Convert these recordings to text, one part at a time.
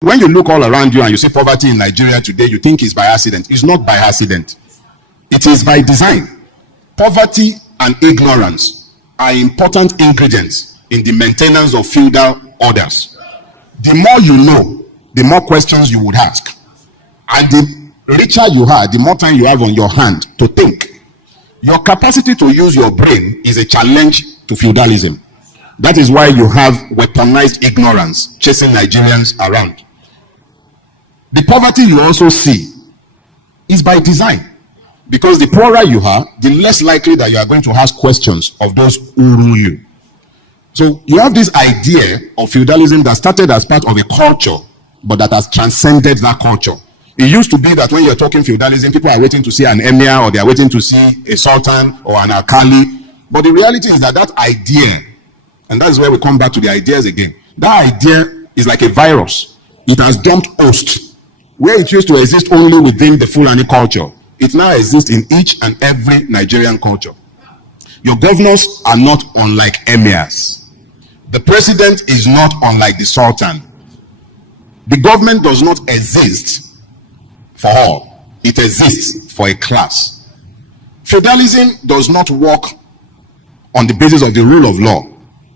When you look all around you and you see poverty in Nigeria today, you think it's by accident. It's not by accident. It is by design. Poverty and ignorance are important ingredients in the maintenance of feudal orders. The more you know, the more questions you would ask. And the richer you are, the more time you have on your hand to think. Your capacity to use your brain is a challenge to feudalism. That is why you have weaponized ignorance chasing Nigerians around. The poverty you also see is by design, because the poorer you are, the less likely that you are going to ask questions of those who rule you. So you have this idea of feudalism that started as part of a culture, but that has transcended that culture. It used to be that when you're talking feudalism, people are waiting to see an emir, or they are waiting to see a sultan or an alkali. But the reality is that that idea, and that's where we come back to the ideas again, that idea is like a virus. It has dumped host. Where it used to exist only within the Fulani culture, it now exists in each and every Nigerian culture. Your governors are not unlike emirs. The president is not unlike the sultan. The government does not exist for all. It exists for a class. Feudalism does not work on the basis of the rule of law.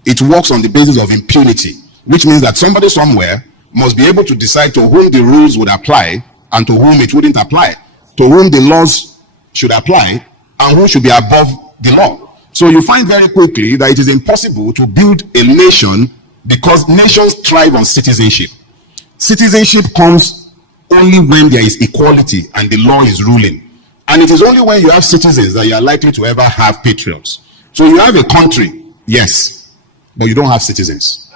It works on the basis of impunity, which means that somebody somewhere must be able to decide to whom the rules would apply and to whom it wouldn't apply, to whom the laws should apply and who should be above the law. So you find very quickly that it is impossible to build a nation, because nations thrive on citizenship. Citizenship comes only when there is equality and the law is ruling. And it is only when you have citizens that you are likely to ever have patriots. So you have a country, yes, but you don't have citizens.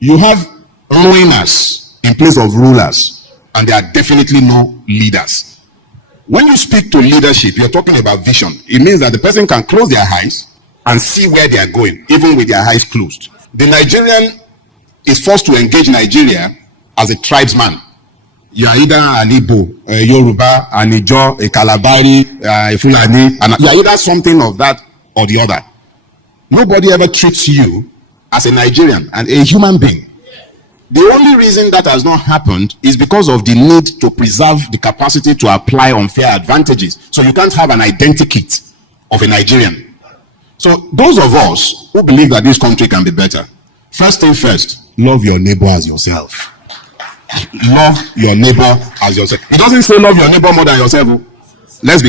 You have ruiners in place of rulers, and there are definitely no leaders. When you speak to leadership, you're talking about vision. It means that the person can close their eyes and see where they are going, even with their eyes closed. The Nigerian is forced to engage Nigeria as a tribesman. You are either an Igbo, a Yoruba, an Ijo, a Kalabari, a Fulani, and you are either something of that or the other. Nobody ever treats you as a Nigerian and a human being. The only reason that has not happened is because of the need to preserve the capacity to apply unfair advantages. So you can't have an identikit of a Nigerian. So those of us who believe that this country can be better, first thing first, love your neighbor as yourself. Love your neighbor as yourself. It doesn't say love your neighbor more than yourself. Let's be